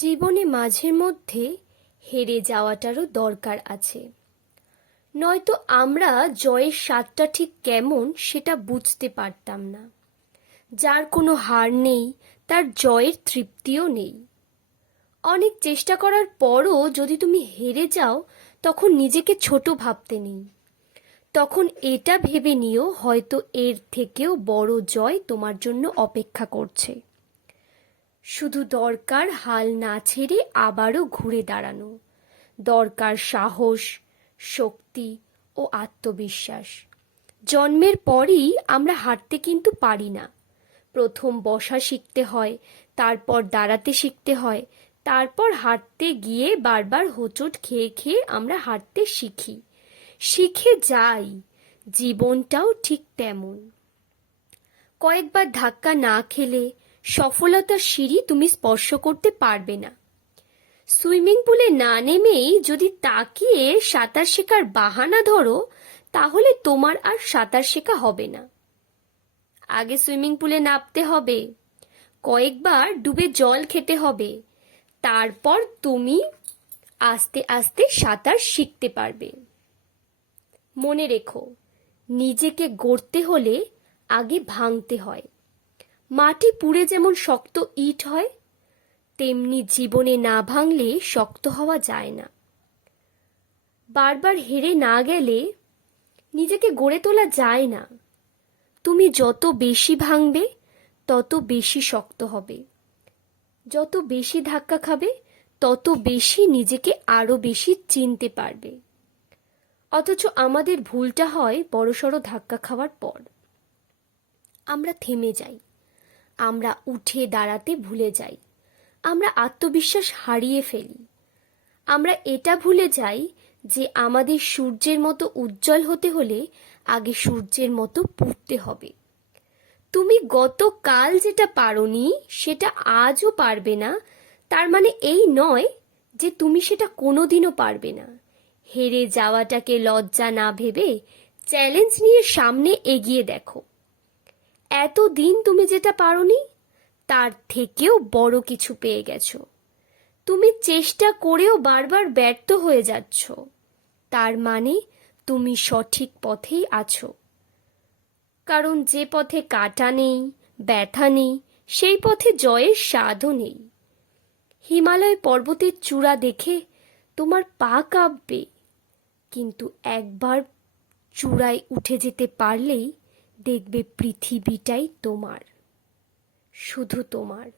জীবনে মাঝে মধ্যে হেরে যাওয়াটারও দরকার আছে, নয়তো আমরা জয়ের স্বাদটা ঠিক কেমন সেটা বুঝতে পারতাম না। যার কোনো হার নেই তার জয়ের তৃপ্তিও নেই। অনেক চেষ্টা করার পরও যদি তুমি হেরে যাও, তখন নিজেকে ছোট ভাবতে নেই। তখন এটা ভেবে নিও হয়তো এর থেকেও বড় জয় তোমার জন্য অপেক্ষা করছে। শুধু দরকার হাল না ছেড়ে আবারও ঘুরে দাঁড়ানো, দরকার সাহস, শক্তি ও আত্মবিশ্বাস। জন্মের পরই আমরা হাঁটতে কিন্তু পারি না। প্রথম বসা শিখতে হয়, তারপর দাঁড়াতে শিখতে হয়, তারপর হাঁটতে গিয়ে বারবার হোঁচট খেয়ে খেয়ে আমরা হাঁটতে শিখি, শিখে যাই। জীবনটাও ঠিক তেমন। কয়েকবার ধাক্কা না খেলে সফলতার সিঁড়ি তুমি স্পর্শ করতে পারবে না। সুইমিং পুলে না নেমেই যদি তাকিয়ে সাঁতার শেখার বাহানা ধরো, তাহলে তোমার আর সাঁতার শেখা হবে না। আগে সুইমিং পুলে নামতে হবে, কয়েকবার ডুবে জল খেতে হবে, তারপর তুমি আস্তে আস্তে সাঁতার শিখতে পারবে। মনে রেখো, নিজেকে গড়তে হলে আগে ভাঙতে হয়। মাটি পুড়ে যেমন শক্ত ইট হয়, তেমনি জীবনে না ভাঙলে শক্ত হওয়া যায় না। বারবার হেরে না গেলে নিজেকে গড়ে তোলা যায় না। তুমি যত বেশি ভাঙবে তত বেশি শক্ত হবে, যত বেশি ধাক্কা খাবে তত বেশি নিজেকে আরো বেশি চিনতে পারবে। অথচ আমাদের ভুলটা হয় বড়সড় ধাক্কা খাওয়ার পর। আমরা থেমে যাই, আমরা উঠে দাঁড়াতে ভুলে যাই, আমরা আত্মবিশ্বাস হারিয়ে ফেলি। আমরা এটা ভুলে যাই যে আমাদের সূর্যের মতো উজ্জ্বল হতে হলে আগে সূর্যের মতো পুড়তে হবে। তুমি গতকাল যেটা পারোনি সেটা আজও পারবে না, তার মানে এই নয় যে তুমি সেটা কোনোদিনও পারবে না। হেরে যাওয়াটাকে লজ্জা না ভেবে চ্যালেঞ্জ নিয়ে সামনে এগিয়ে দেখো। এতদিন তুমি যেটা পারোনি তার থেকেও বড় কিছু পেয়ে গেছো। তুমি চেষ্টা করেও বারবার ব্যর্থ হয়ে যাচ্ছ, তার মানে তুমি সঠিক পথেই আছো। কারণ যে পথে কাঁটা নেই, ব্যথা নেই, সেই পথে জয়ের স্বাদও নেই। হিমালয় পর্বতের চূড়া দেখে তোমার পা কাঁপবে, কিন্তু একবার চূড়ায় উঠে যেতে পারলেই দেখবে পৃথিবীটাই তোমার, শুধু তোমার।